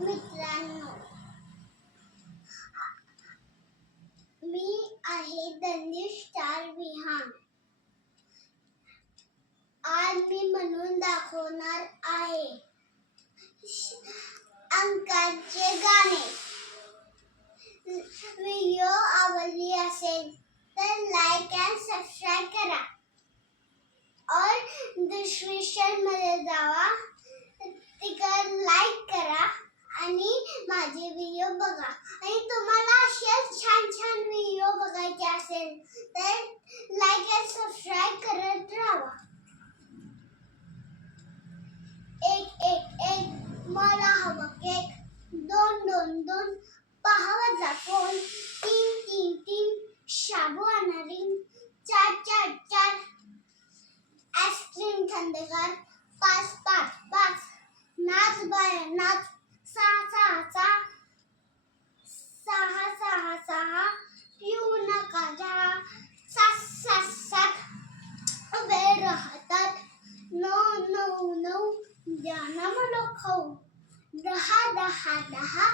मित्रांनो, मी आहे धनेश स्टार विहान. आज मी म्हणून दाखवणार आहे अंकाचे गाणे. व्हिडिओ आवडली असेल तर लाईक अँड सबस्क्राईब करा. और डिस्क्रिप्शन मध्ये जावा तिकडे लाईक करा आणि माझे व्हिडिओ बघा. आणि तुम्हाला असेच छान छान व्हिडिओ बघायचे असेल, तर लाईक अँड सबस्क्राईब करत राहा. एक एक एक, मला हवं केक. दोन दोन दोन पहावाचा फ़ोन तीन तीन तीन, शाबू आणणारी चार चार चार आईस्क्रीम थंडगार. पाच द्याना मला खाऊ दहा दहा